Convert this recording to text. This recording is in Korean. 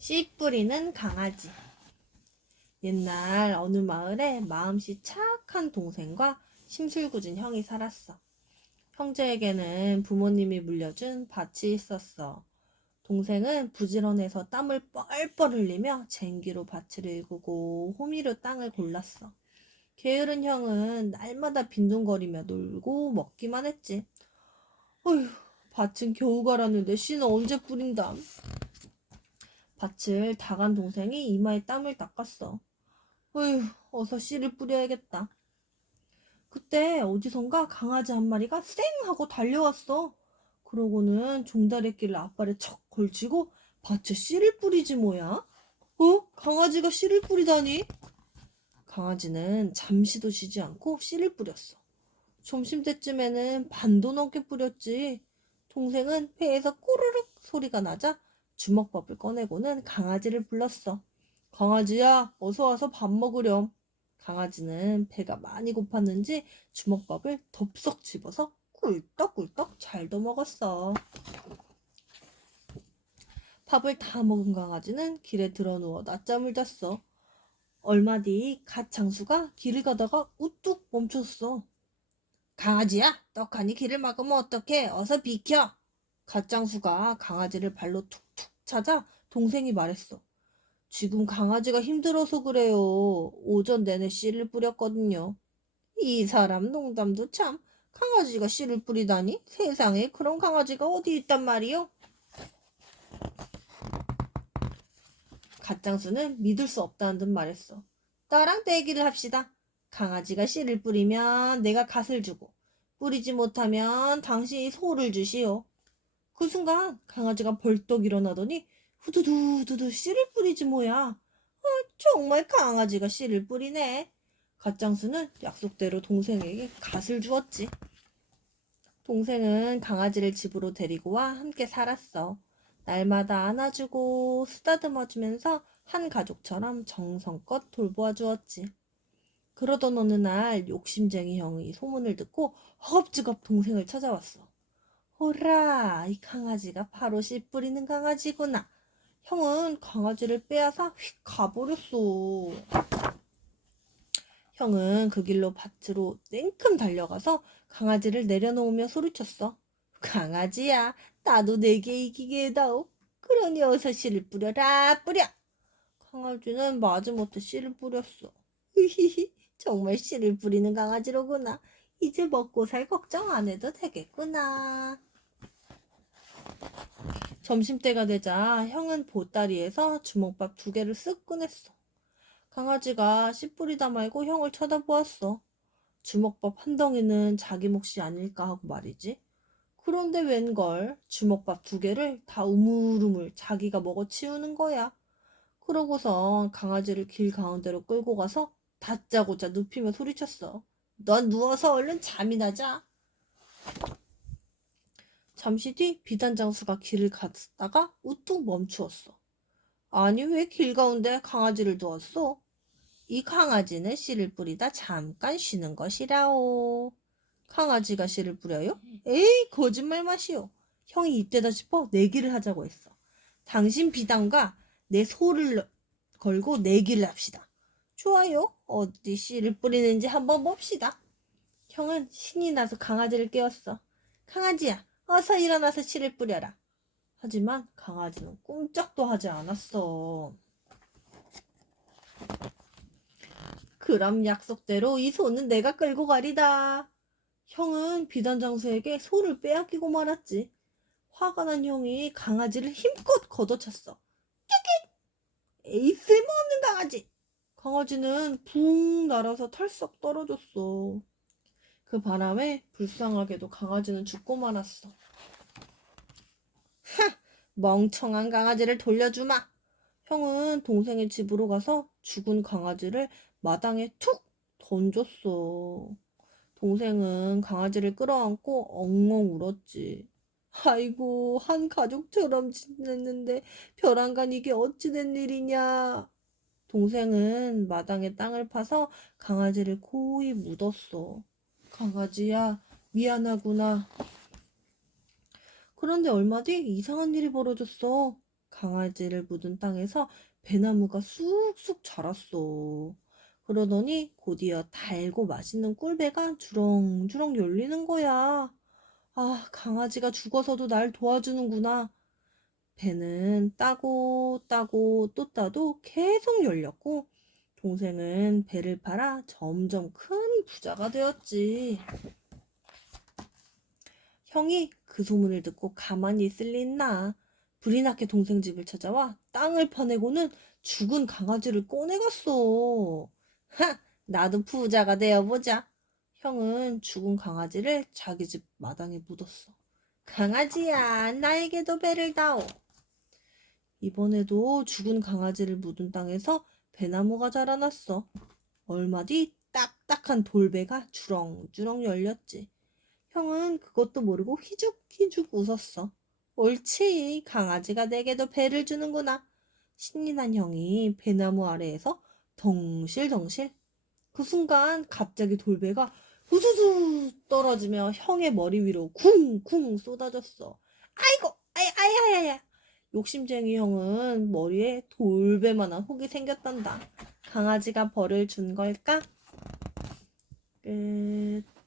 씨 뿌리는 강아지. 옛날 어느 마을에 마음씨 착한 동생과 심술궂은 형이 살았어. 형제에게는 부모님이 물려준 밭이 있었어. 동생은 부지런해서 땀을 뻘뻘 흘리며 쟁기로 밭을 일구고 호미로 땅을 골랐어. 게으른 형은 날마다 빈둥거리며 놀고 먹기만 했지. 어휴, 밭은 겨우 갈았는데 씨는 언제 뿌린담? 밭을 다간 동생이 이마에 땀을 닦았어. 어휴, 어서 씨를 뿌려야겠다. 그때 어디선가 강아지 한 마리가 쌩 하고 달려왔어. 그러고는 종다리끼를 앞발에 척 걸치고 밭에 씨를 뿌리지 뭐야? 어? 강아지가 씨를 뿌리다니? 강아지는 잠시도 쉬지 않고 씨를 뿌렸어. 점심 때쯤에는 반도 넘게 뿌렸지. 동생은 배에서 꼬르륵 소리가 나자 주먹밥을 꺼내고는 강아지를 불렀어. 강아지야, 어서 와서 밥 먹으렴. 강아지는 배가 많이 고팠는지 주먹밥을 덥석 집어서 꿀떡꿀떡 잘도 먹었어. 밥을 다 먹은 강아지는 길에 들어 누워 낮잠을 잤어. 얼마 뒤 갓 장수가 길을 가다가 우뚝 멈췄어. 강아지야, 떡하니 길을 막으면 어떡해? 어서 비켜. 갓 장수가 강아지를 발로 툭툭 찾아 동생이 말했어. 지금 강아지가 힘들어서 그래요. 오전 내내 씨를 뿌렸거든요. 이 사람 농담도 참. 강아지가 씨를 뿌리다니? 세상에 그런 강아지가 어디 있단 말이요? 갓장수는 믿을 수 없다는 듯 말했어. 나랑 떼기를 합시다. 강아지가 씨를 뿌리면 내가 갓을 주고, 뿌리지 못하면 당신이 소를 주시오. 그 순간 강아지가 벌떡 일어나더니 후두두 두두 씨를 뿌리지 뭐야. 아, 정말 강아지가 씨를 뿌리네. 갓장수는 약속대로 동생에게 갓을 주었지. 동생은 강아지를 집으로 데리고 와 함께 살았어. 날마다 안아주고 쓰다듬어 주면서 한 가족처럼 정성껏 돌보아 주었지. 그러던 어느 날 욕심쟁이 형이 소문을 듣고 허겁지겁 동생을 찾아왔어. 호라, 이 강아지가 바로 씨 뿌리는 강아지구나. 형은 강아지를 빼앗아 휙 가버렸어. 형은 그 길로 밭으로 냉큼 달려가서 강아지를 내려놓으며 소리쳤어. 강아지야, 나도 내게 이기게 해다오. 그러니 어서 씨를 뿌려라, 뿌려. 강아지는 마지못해 씨를 뿌렸어. 히히히, 정말 씨를 뿌리는 강아지로구나. 이제 먹고 살 걱정 안 해도 되겠구나. 점심때가 되자 형은 보따리에서 주먹밥 두 개를 쓱 꺼냈어. 강아지가 씨 뿌리다 말고 형을 쳐다보았어. 주먹밥 한 덩이는 자기 몫이 아닐까 하고 말이지. 그런데 웬걸 주먹밥 두 개를 다 우물우물 자기가 먹어 치우는 거야. 그러고선 강아지를 길 가운데로 끌고 가서 다짜고짜 눕히며 소리쳤어. 넌 누워서 얼른 잠이나 자. 잠시 뒤 비단 장수가 길을 갔다가 우뚝 멈추었어. 아니 왜 길 가운데 강아지를 두었어? 이 강아지는 씨를 뿌리다 잠깐 쉬는 것이라오. 강아지가 씨를 뿌려요? 에이 거짓말 마시오. 형이 이때다 싶어 내기를 하자고 했어. 당신 비단과 내 소를 걸고 내기를 합시다. 좋아요. 어디 씨를 뿌리는지 한번 봅시다. 형은 신이 나서 강아지를 깨웠어. 강아지야, 어서 일어나서 씨를 뿌려라. 하지만 강아지는 꼼짝도 하지 않았어. 그럼 약속대로 이 소는 내가 끌고 가리다. 형은 비단장수에게 소를 빼앗기고 말았지. 화가 난 형이 강아지를 힘껏 걷어찼어. 깨끗! 에이, 쓸모없는 강아지! 강아지는 붕 날아서 털썩 떨어졌어. 그 바람에 불쌍하게도 강아지는 죽고 말았어. 하! 멍청한 강아지를 돌려주마! 형은 동생의 집으로 가서 죽은 강아지를 마당에 툭 던졌어. 동생은 강아지를 끌어안고 엉엉 울었지. 아이고, 한 가족처럼 지냈는데 벼랑간 이게 어찌 된 일이냐. 동생은 마당에 땅을 파서 강아지를 고이 묻었어. 강아지야, 미안하구나. 그런데 얼마 뒤 이상한 일이 벌어졌어. 강아지를 묻은 땅에서 배나무가 쑥쑥 자랐어. 그러더니 곧이어 달고 맛있는 꿀배가 주렁주렁 열리는 거야. 아, 강아지가 죽어서도 날 도와주는구나. 배는 따고 따고 또 따도 계속 열렸고, 동생은 배를 팔아 점점 큰 부자가 되었지. 형이 그 소문을 듣고 가만히 있을 리 있나. 불이 났게 동생 집을 찾아와 땅을 파내고는 죽은 강아지를 꺼내갔어. 하! 나도 부자가 되어보자. 형은 죽은 강아지를 자기 집 마당에 묻었어. 강아지야, 나에게도 배를 다오. 이번에도 죽은 강아지를 묻은 땅에서 배나무가 자라났어. 얼마 뒤 딱딱한 돌배가 주렁주렁 열렸지. 형은 그것도 모르고 희죽희죽 웃었어. 옳지, 강아지가 내게도 배를 주는구나. 신이 난 형이 배나무 아래에서 덩실덩실. 그 순간 갑자기 돌배가 우두두 떨어지며 형의 머리 위로 쿵쿵 쏟아졌어. 아이고, 아이, 아이, 아이, 아이. 욕심쟁이 형은 머리에 돌배만한 혹이 생겼단다. 강아지가 벌을 준 걸까? 끝.